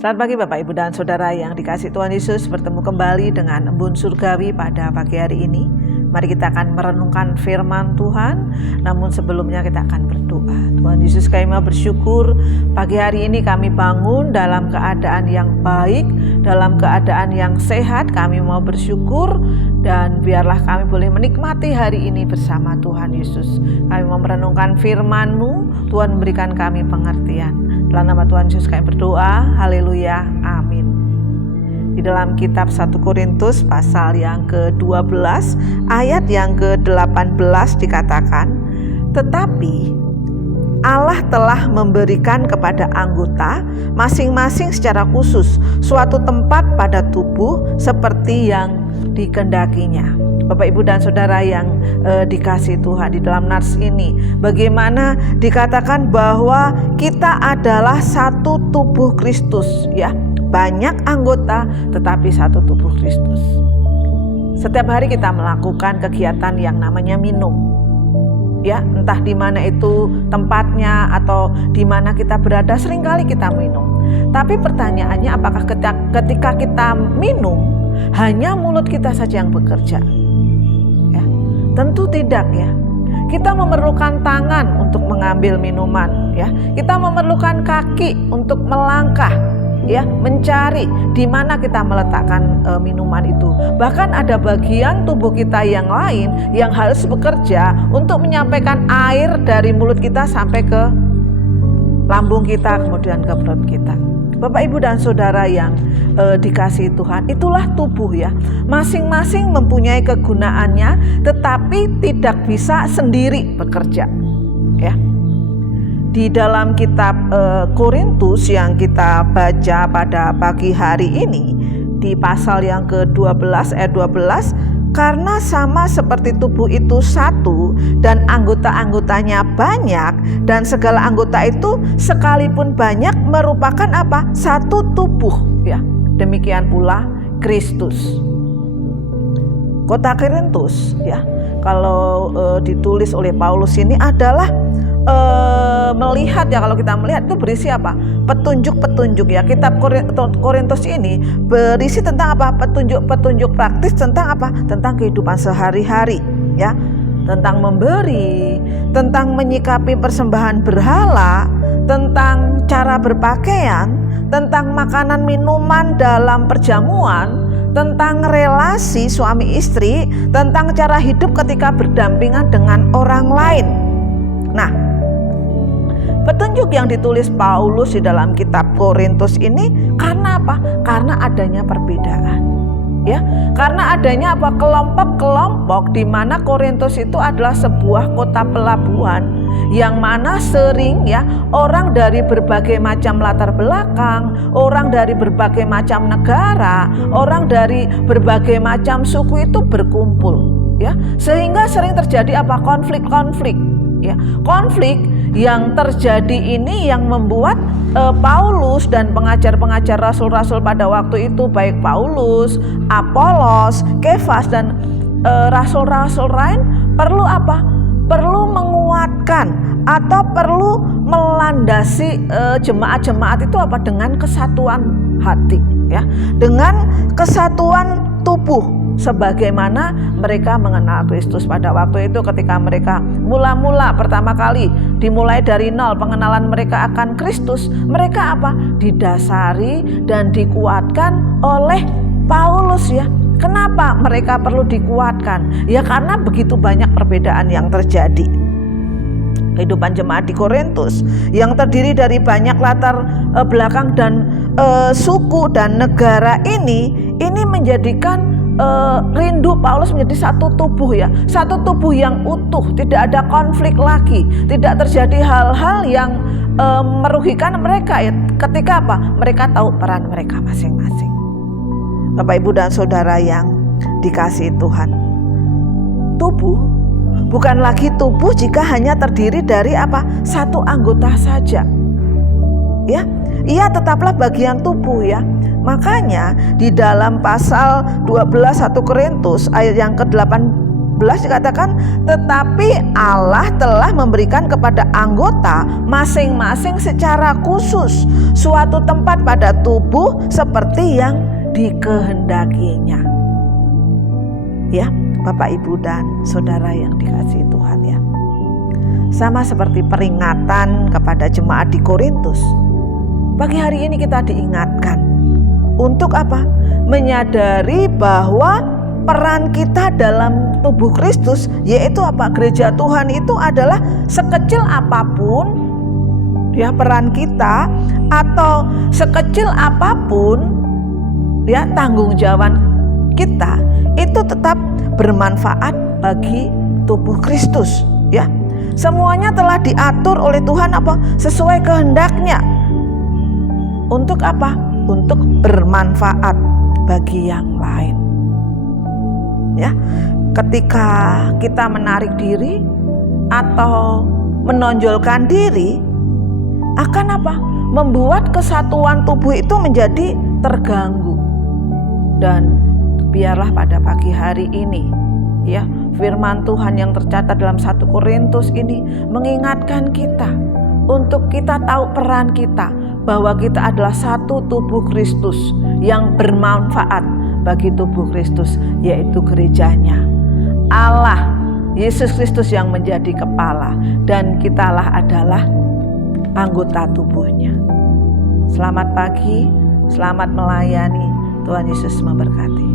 Selamat pagi Bapak, Ibu, dan Saudara yang dikasihi Tuhan Yesus. Bertemu kembali dengan Embun Surgawi pada pagi hari ini. Mari kita akan merenungkan firman Tuhan. Namun sebelumnya kita akan berdoa. Tuhan Yesus, kami mau bersyukur pagi hari ini kami bangun dalam keadaan yang baik, dalam keadaan yang sehat. Kami mau bersyukur dan biarlah kami boleh menikmati hari ini bersama Tuhan Yesus. Kami mau merenungkan firman-Mu. Tuhan memberikan kami pengertian. Dalam nama Tuhan Yesus kami berdoa, haleluya, amin. Di dalam kitab 1 Korintus pasal yang ke-12 ayat yang ke-18 dikatakan, tetapi Allah telah memberikan kepada anggota masing-masing secara khusus suatu tempat pada tubuh seperti yang dikehendakinya. Bapak, Ibu, dan Saudara yang dikasihi Tuhan, di dalam nats ini bagaimana dikatakan bahwa kita adalah satu tubuh Kristus, ya. Banyak anggota tetapi satu tubuh Kristus. Setiap hari kita melakukan kegiatan yang namanya minum. Ya, entah di mana itu tempatnya atau di mana kita berada, seringkali kita minum. Tapi pertanyaannya, apakah ketika kita minum hanya mulut kita saja yang bekerja? Ya, tentu tidak, ya. Kita memerlukan tangan untuk mengambil minuman, ya. Kita memerlukan kaki untuk melangkah, ya, mencari di mana kita meletakkan minuman itu. Bahkan ada bagian tubuh kita yang lain yang harus bekerja untuk menyampaikan air dari mulut kita sampai ke lambung kita, kemudian ke perut kita. Bapak, Ibu, dan Saudara yang dikasihi Tuhan, itulah tubuh, ya. Masing-masing mempunyai kegunaannya, tetapi tidak bisa sendiri bekerja, ya. Di dalam kitab Korintus yang kita baca pada pagi hari ini, di pasal yang ke-12 ayat 12, karena sama seperti tubuh itu satu dan anggota-anggotanya banyak, dan segala anggota itu sekalipun banyak merupakan apa? Satu tubuh, ya. Demikian pula Kristus. Kota Korintus, ya, kalau ditulis oleh Paulus ini adalah melihat, ya, kalau kita melihat itu berisi apa? Petunjuk-petunjuk, ya. Kitab Korintus ini berisi tentang apa? Petunjuk-petunjuk praktis tentang apa? Tentang kehidupan sehari-hari, ya. Tentang memberi, tentang menyikapi persembahan berhala, tentang cara berpakaian, tentang makanan minuman dalam perjamuan, tentang relasi suami istri, tentang cara hidup ketika berdampingan dengan orang lain. Nah, petunjuk yang ditulis Paulus di dalam kitab Korintus ini karena apa? Karena adanya perbedaan, ya. Karena adanya apa? Kelompok-kelompok di mana Korintus itu adalah sebuah kota pelabuhan yang mana sering, ya, orang dari berbagai macam latar belakang, orang dari berbagai macam negara, orang dari berbagai macam suku itu berkumpul, ya. Sehingga sering terjadi apa? Konflik-konflik. Ya, konflik yang terjadi ini yang membuat Paulus dan pengajar-pengajar rasul-rasul pada waktu itu, baik Paulus, Apolos, Kefas, dan rasul-rasul lain perlu apa? Perlu menguatkan atau perlu melandasi jemaat-jemaat itu apa? Dengan kesatuan hati, ya, dengan kesatuan tubuh. Sebagaimana mereka mengenal Kristus pada waktu itu, ketika mereka mula-mula pertama kali dimulai dari nol pengenalan mereka akan Kristus, mereka apa? Didasari dan dikuatkan oleh Paulus, ya. Kenapa mereka perlu dikuatkan? Ya karena begitu banyak perbedaan yang terjadi. Kehidupan jemaat di Korintus yang terdiri dari banyak latar belakang dan suku dan negara ini menjadikan rindu Paulus menjadi satu tubuh, ya. Satu tubuh yang utuh, tidak ada konflik lagi, tidak terjadi hal-hal yang merugikan mereka, ya. Ketika apa? Mereka tahu peran mereka masing-masing. Bapak, Ibu, dan Saudara yang dikasihi Tuhan, tubuh bukan lagi tubuh jika hanya terdiri dari apa? Satu anggota saja, ya. Ia tetaplah bagian tubuh, ya. Makanya di dalam pasal 12 1 Korintus ayat yang ke-18 11 dikatakan, tetapi Allah telah memberikan kepada anggota masing-masing secara khusus suatu tempat pada tubuh seperti yang dikehendakinya. Ya, Bapak, Ibu, dan saudara yang dikasihi Tuhan ya. Sama seperti peringatan kepada jemaat di Korintus. Pagi hari ini kita diingatkan untuk apa? Menyadari bahwa peran kita dalam tubuh Kristus, yaitu apa? Gereja Tuhan itu adalah sekecil apapun ya peran kita, atau sekecil apapun ya tanggung jawab kita, itu tetap bermanfaat bagi tubuh Kristus ya. Semuanya telah diatur oleh Tuhan apa? Sesuai kehendaknya. Untuk apa? Untuk bermanfaat bagi yang lain. Ya, ketika kita menarik diri atau menonjolkan diri, akan apa? Membuat kesatuan tubuh itu menjadi terganggu. Dan biarlah pada pagi hari ini ya, firman Tuhan yang tercatat dalam 1 Korintus ini mengingatkan kita untuk kita tahu peran kita, bahwa kita adalah satu tubuh Kristus yang bermanfaat bagi tubuh Kristus, yaitu gerejanya. Allah, Yesus Kristus yang menjadi kepala, dan kitalah adalah anggota tubuhnya. Selamat pagi, selamat melayani. Tuhan Yesus memberkati.